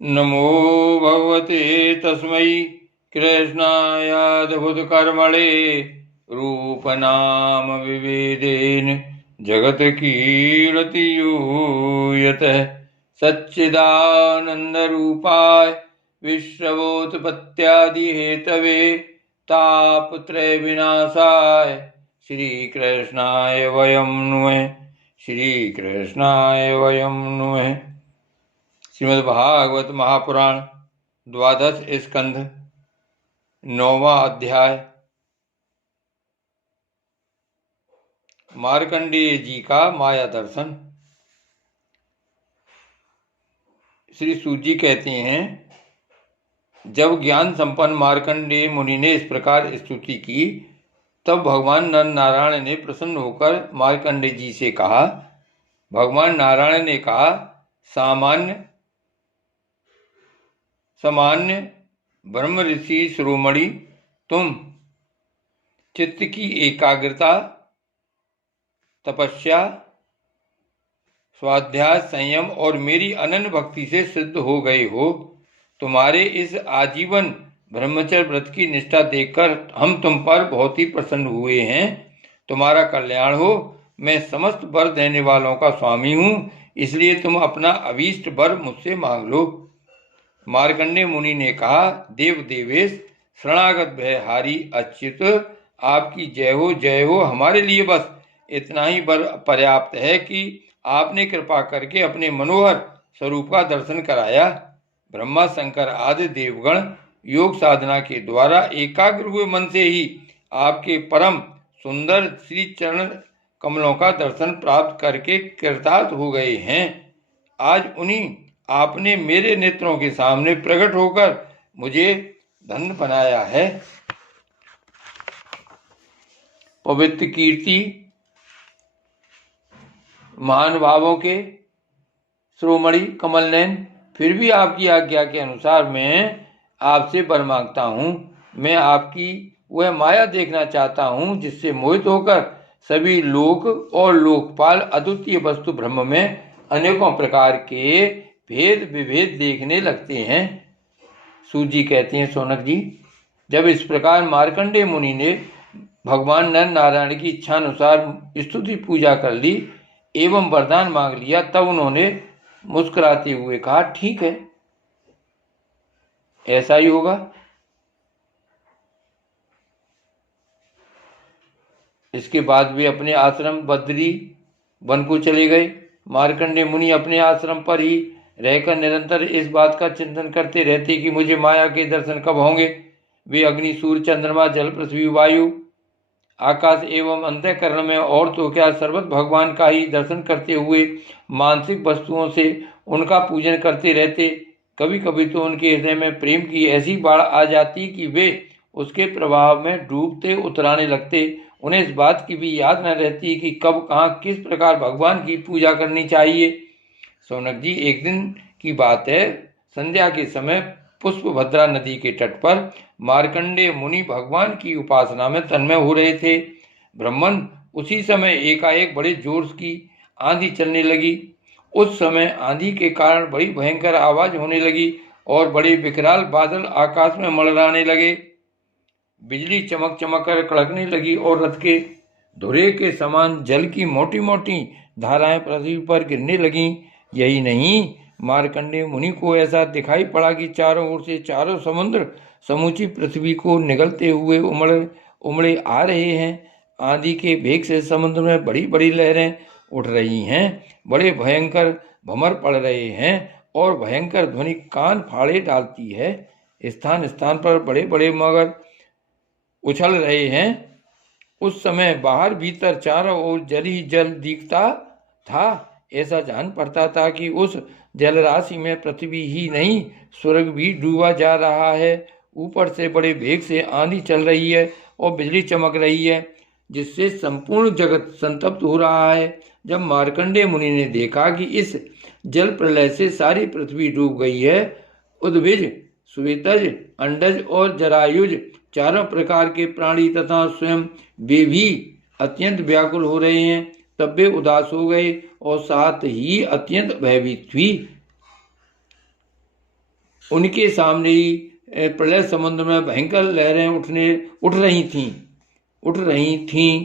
नमो भगवते तस्मै कृष्णायाद्भुतकर्मणे रूपनाम विभेदेन जगत कीर्ति यूयतः सच्चिदानन्दरूपाय विश्वोत्पत्त्यादिहेतवे तापत्रय विनाशाय श्रीकृष्णाय वयं नुमः। श्रीकृष्णाय वयं नुमः। श्रीमद्भागवत महापुराण द्वादश स्कंध 9वां अध्याय। मार्कंडेय जी का माया दर्शन। श्री सूत जी कहते हैं, जब ज्ञान संपन्न मार्कंडेय मुनि ने इस प्रकार स्तुति की, तब भगवान नर नारायण ने प्रसन्न होकर मार्कंडेय जी से कहा। भगवान नारायण ने कहा, सामान्य ब्रह्म ऋषि शिरोमणि, तुम चित्त की एकाग्रता, तपस्या, स्वाध्याय, संयम और मेरी अनन्य भक्ति से सिद्ध हो गए हो। तुम्हारे इस आजीवन ब्रह्मचर्य व्रत की निष्ठा देखकर हम तुम पर बहुत ही प्रसन्न हुए हैं। तुम्हारा कल्याण हो। मैं समस्त वर देने वालों का स्वामी हूँ, इसलिए तुम अपना अभीष्ट वर मुझसे मांग लो। मार्कंडेय मुनि ने कहा, देव देवेश, शरणागत भयहारी अच्युत, आपकी जय हो। हमारे लिए बस इतना ही वर पर्याप्त है कि आपने कृपा करके अपने मनोहर स्वरूप का दर्शन कराया। ब्रह्मा शंकर आदि देवगण योग साधना के द्वारा एकाग्र हुए मन से ही आपके परम सुंदर श्री चरण कमलों का दर्शन प्राप्त करके कृतार्थ हो गए हैं। आज उन्हीं आपने मेरे नेत्रों के सामने प्रकट होकर मुझे धन्य बनाया है। पवित्र कीर्ति महानुभावों के श्रोमणि कमल नयन, फिर भी आपकी आज्ञा के अनुसार मैं आपसे वर मांगता हूँ। मैं आपकी वह माया देखना चाहता हूँ जिससे मोहित होकर सभी लोक और लोकपाल अद्वितीय वस्तु ब्रह्म में अनेकों प्रकार के भेद विभेद देखने लगते हैं। सूत जी कहते हैं, सौनक जी, जब इस प्रकार मार्कंडेय मुनि ने भगवान नर नारायण की इच्छा अनुसार स्तुति पूजा कर ली एवं वरदान मांग लिया, तब उन्होंने मुस्कुराते हुए कहा, ठीक है, ऐसा ही होगा। इसके बाद वे अपने आश्रम बद्री वन को चले गए। मार्कंडेय मुनि अपने आश्रम पर ही रहकर निरंतर इस बात का चिंतन करते रहते कि मुझे माया के दर्शन कब होंगे। वे अग्नि, सूर्य, चंद्रमा, जल, पृथ्वी, वायु, आकाश एवं अंतःकरण में और तो क्या सर्वत्र भगवान का ही दर्शन करते हुए मानसिक वस्तुओं से उनका पूजन करते रहते। कभी कभी तो उनके हृदय में प्रेम की ऐसी बाढ़ आ जाती कि वे उसके प्रभाव में डूबते उतराने लगते। उन्हें इस बात की भी याद न रहती कि कब कहाँ किस प्रकार भगवान की पूजा करनी चाहिए। सौनक जी, एक दिन की बात है, संध्या के समय पुष्पभद्रा नदी के तट पर मार्कंडेय मुनि भगवान की उपासना में तन्मय हो रहे थे। ब्रह्मन उसी समय एकाएक बड़े जोर की आंधी चलने लगी। उस समय आंधी के कारण बड़ी भयंकर आवाज होने लगी और बड़े विकराल बादल आकाश में मंडराने लगे। बिजली चमक चमक कर कड़कने लगी और रथ के धुरे के समान जल की मोटी मोटी धाराएं पृथ्वी पर गिरने लगीं। यही नहीं, मार्कंडेय मुनि को ऐसा दिखाई पड़ा कि चारों ओर से चारों समुद्र समूची पृथ्वी को निगलते हुए उमड़े आ रहे हैं। आंधी के वेग से समुद्र में बड़ी बड़ी लहरें उठ रही हैं, बड़े भयंकर भंवर पड़ रहे हैं और भयंकर ध्वनि कान फाड़े डालती है। स्थान स्थान पर बड़े बड़े मगर उछल रहे हैं। उस समय बाहर भीतर चारों ओर जल ही जल दिखता था। ऐसा जान पड़ता था कि उस जलराशि में पृथ्वी ही नहीं, स्वर्ग भी डूबा जा रहा है। ऊपर से बड़े वेग से आंधी चल रही है और बिजली चमक रही है, जिससे संपूर्ण जगत संतप्त हो रहा है। जब मार्कंडेय मुनि ने देखा कि इस जल प्रलय से सारी पृथ्वी डूब गई है, उद्भिज, श्वेतज, अंडज और जरायुज चारों प्रकार के प्राणी तथा स्वयं वे भी अत्यंत व्याकुल हो रहे हैं, तब वे उदास हो गए और साथ ही अत्यंत भयभीत हुई। उनके सामने ही प्रलय समुद्र में भयंकर लहरें उठ रही थीं।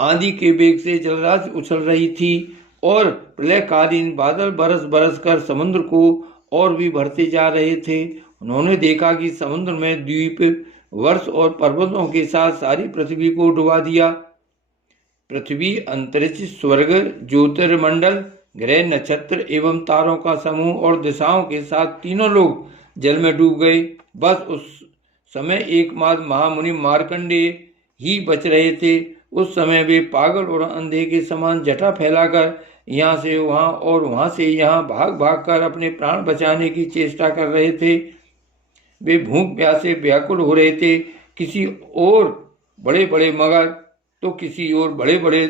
आंधी के वेग से जलराशि उछल रही थी और प्रलयकालीन बादल बरस बरस कर समुद्र को और भी भरते जा रहे थे। उन्होंने देखा कि समुद्र में द्वीप, वर्ष और पर्वतों के साथ सारी पृथ्वी को डुबा दिया। पृथ्वी, अंतरिक्ष, स्वर्ग, ज्योतिर्मंडल, ग्रह, नक्षत्र एवं तारों का समूह और दिशाओं के साथ तीनों लोग जल में डूब गए। बस उस समय एकमात्र महामुनि मार्कंडेय ही बच रहे थे। उस समय वे पागल और अंधे के समान जटा फैलाकर यहाँ से वहाँ और वहाँ से यहाँ भाग भाग कर अपने प्राण बचाने की चेष्टा कर रहे थे। वे भूख प्यास से व्याकुल हो रहे थे। किसी ओर बड़े बड़े मगर तो किसी ओर बड़े बड़े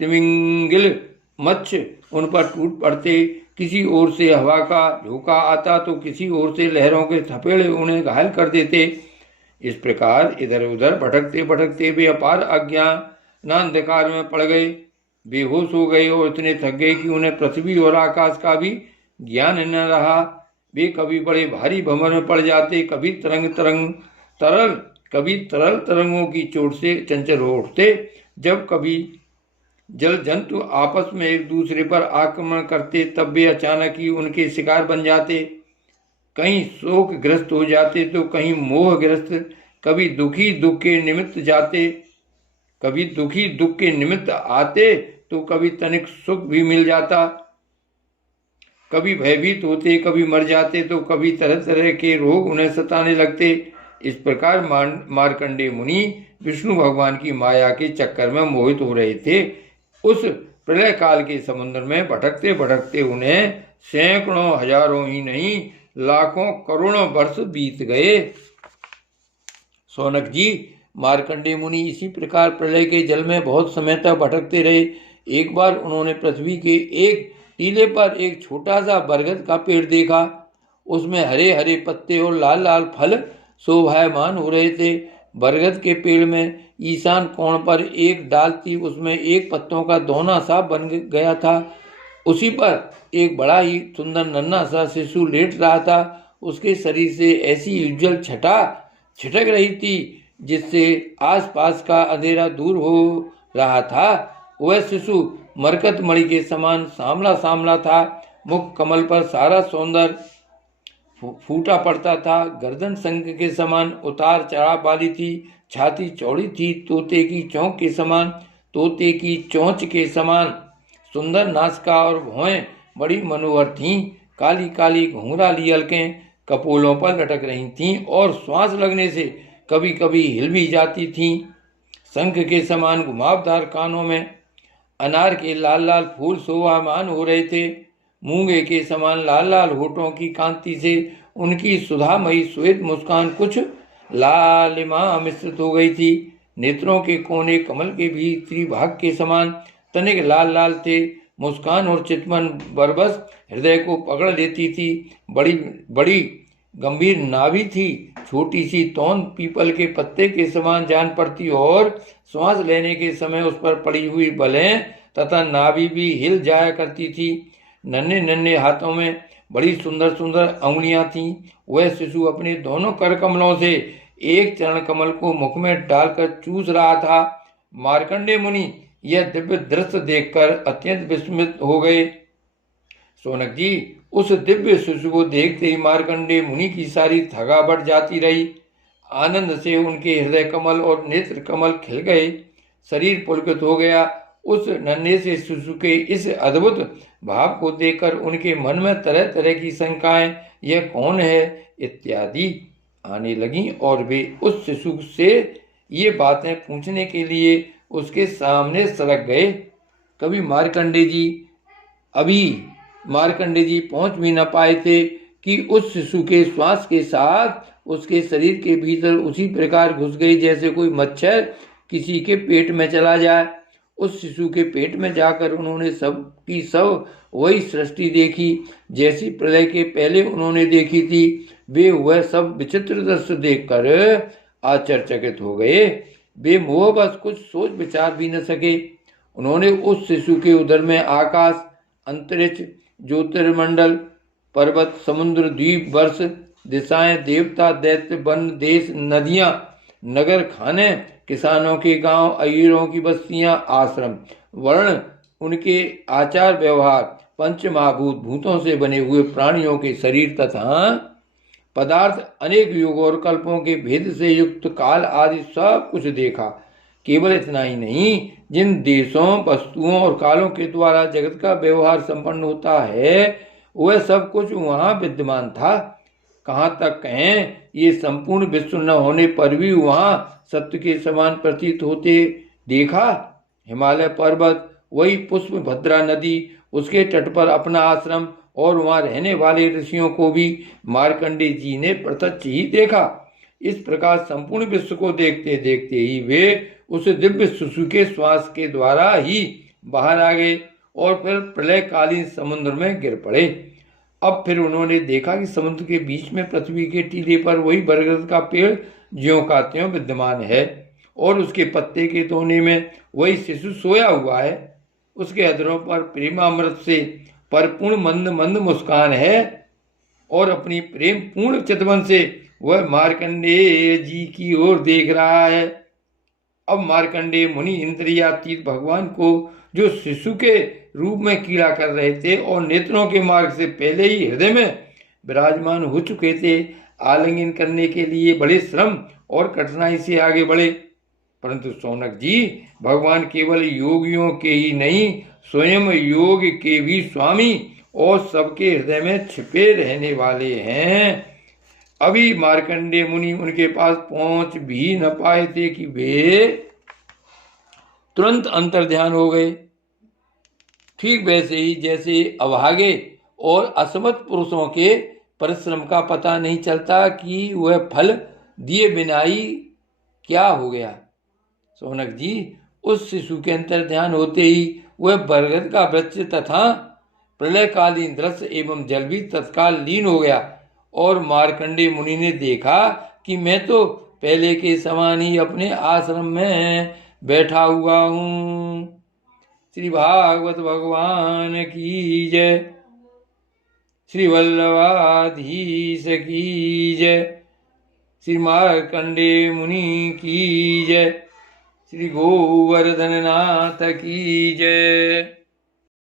तिमिंगिल मत्स्य उन पर टूट पड़ते। किसी ओर से हवा का झोंका आता तो किसी ओर से लहरों के थपेड़े उन्हें घायल कर देते। इस प्रकार इधर उधर भटकते भटकते वे अपार अज्ञानांधकार में पड़ गए, बेहोश हो गए और इतने थक गए कि उन्हें पृथ्वी और आकाश का भी ज्ञान न रहा। वे कभी बड़े भारी भंवर में पड़ जाते, कभी तरल तरंगों की चोट से चंचल हो उठते। जब कभी जल जंतु आपस में एक दूसरे पर आक्रमण करते तब वे अचानक ही उनके शिकार बन जाते। कहीं शोकग्रस्त हो जाते तो कहीं मोहग्रस्त। कभी दुखी दुख के निमित्त आते तो कभी तनिक सुख भी मिल जाता। कभी भयभीत होते, कभी मर जाते तो कभी तरह तरह के रोग उन्हें सताने लगते। इस प्रकार मार्कंडेय मुनि विष्णु भगवान की माया के चक्कर में मोहित हो रहे थे। उस प्रलय काल के समुद्र में भटकते भटकते उन्हें सैकड़ों हजारों ही नहीं लाखों करोड़ों वर्ष बीत गए। सौनक जी, मार्कंडेय मुनि इसी प्रकार प्रलय के जल में बहुत समय तक भटकते रहे। एक बार उन्होंने पृथ्वी के एक टीले पर एक छोटा सा बरगद का पेड़ देखा। उसमें हरे हरे पत्ते और लाल लाल फल शोभायमान हो रहे थे। बरगद के पेड़ में ईशान कोण पर एक डाल थी, उसमें एक पत्तों का दोना सा बन गया था। उसी पर एक बड़ा ही सुंदर नन्हा सा शिशु लेट रहा था। उसके शरीर से ऐसी उज्जवल छटा छिटक रही थी जिससे आसपास का अंधेरा दूर हो रहा था। वह शिशु मरकत मणि के समान सांवला सांवला था। मुख कमल पर सारा सौंदर्य फूटा पड़ता था। गर्दन शंख के समान उतार चढ़ाव वाली थी। छाती चौड़ी थी, तोते की चोंच के समान सुंदर नासिका और भौहें बड़ी मनोहर थीं। काली काली घुंघराली अलकें कपोलों पर लटक रही थीं और श्वास लगने से कभी कभी हिल भी जाती थीं। शंख के समान घुमावदार कानों में अनार के लाल लाल फूल शोभायमान हो रहे थे। मूंगे के समान लाल लाल होठों की कांति से उनकी सुधामयी श्वेत मुस्कान कुछ लालिमा मिश्रित हो गई थी। नेत्रों के कोने कमल के भीतरी भाग के समान तनिक लाल लाल थे। मुस्कान और चितवन बरबस हृदय को पकड़ लेती थी। बड़ी बड़ी गंभीर नाभि थी। छोटी सी तौंद पीपल के पत्ते के समान जान पड़ती और श्वास लेने के समय उस पर पड़ी हुई बलें तथा नाभि भी हिल जाया करती थी। नन्हे नन्हे हाथों में बड़ी सुंदर सुंदर अंगुलियां थीं। वह शिशु अपने दोनों कर कमलों से एक चरण कमल को मुख में डालकर चूस रहा था। मार्कंडेय मुनि यह दिव्य दृश्य देखकर अत्यंत विस्मित हो गए। सौनक जी, उस दिव्य शिशु को देखते ही मार्कंडेय मुनि की सारी थकावट जाती रही। आनंद से उनके हृदय कमल और नेत्र कमल खिल गए। शरीर पुलकित हो गया। उस नन्हे से शिशु के इस अद्भुत भाव को देखकर उनके मन में तरह तरह की शंकाएं, यह कौन है इत्यादि आने लगी और वे उस शिशु से ये बातें पूछने के लिए उसके सामने सरक गए। कभी मार्कंडेय जी पहुंच भी न पाए थे कि उस शिशु के श्वास के साथ उसके शरीर के भीतर उसी प्रकार घुस गई जैसे कोई मच्छर किसी के पेट में चला जाए। उस शिशु के पेट में जाकर उन्होंने सब की सब वही सृष्टि देखी जैसी प्रलय के पहले उन्होंने देखी थी। वे वह सब विचित्र दृश्य देखकर आश्चर्यचकित हो गए। वे मोहवश कुछ सोच विचार भी न सके। उन्होंने उस शिशु के उदर में आकाश, अंतरिक्ष, ज्योतिर्मंडल, पर्वत, समुद्र, द्वीप, वर्ष, दिशाएं, देवता, दैत्य, वन, देश, नदियां, नगर, खाने, किसानों के गांव, अहीरों की बस्तियां, आश्रम, वर्ण, उनके आचार व्यवहार, पंच महाभूत, भूतों से बने हुए प्राणियों के शरीर तथा पदार्थ, अनेक युगों और कल्पों के भेद से युक्त काल आदि सब कुछ देखा। केवल इतना ही नहीं, जिन देशों, वस्तुओं और कालों के द्वारा जगत का व्यवहार संपन्न होता है, वह सब कुछ वहां विद्यमान था। कहाँ तक कहें, ये संपूर्ण विश्व न होने पर भी वहां सत्य के समान प्रतीत होते देखा। हिमालय पर्वत, वही पुष्प भद्रा नदी, उसके तट पर अपना आश्रम और वहां रहने वाले ऋषियों को भी मार्कंडेय जी ने प्रत्यक्ष ही देखा। इस प्रकार संपूर्ण विश्व को देखते देखते ही वे उस दिव्य शिशु के श्वास के द्वारा ही बाहर आ गए और फिर प्रलयकालीन समुद्र में गिर पड़े। अब फिर उन्होंने देखा कि समुद्र के बीच में पृथ्वी के टीले पर वही बरगद का पेड़ ज्यों का त्यों विद्यमान है और उसके पत्ते के कोने में वही शिशु सोया हुआ है। उसके अधरों पर प्रेमामृत से परिपूर्ण मंद मंद मुस्कान है और अपनी प्रेम पूर्ण चितवन से वह मार्कंडेय जी की ओर देख रहा है। अब मार्कंडेय मुनि इंद्रियातीत भगवान को, जो शिशु के रूप में कीड़ा कर रहे थे और नेत्रों के मार्ग से पहले ही हृदय में विराजमान हो चुके थे, आलिंगन करने के लिए बड़े श्रम और कठिनाई से आगे बढ़े। परंतु शौनक जी, भगवान केवल योगियों के ही नहीं, स्वयं योग के भी स्वामी और सबके हृदय में छिपे रहने वाले हैं। अभी मार्कंडेय मुनि उनके पास पहुंच भी न पाए थे कि वे तुरंत अंतर्ध्यान हो गए। ठीक वैसे ही जैसे अभागे और असमर्थ पुरुषों के परिश्रम का पता नहीं चलता कि वह फल दिए बिना ही क्या हो गया। शौनक जी, उस शिशु के अंतर्ध्यान होते ही वह बरगद का वृक्ष तथा प्रलयकालीन दृश्य एवं जल भी तत्काल लीन हो गया और मार्कंडेय मुनि ने देखा कि मैं तो पहले के समान ही अपने आश्रम में बैठा हुआ हूँ। श्री भागवत भगवान की जय। श्री वल्लभाधीश की जय। श्री मार्कंडेय मुनि की जय। श्री गोवर्धन नाथ की जय।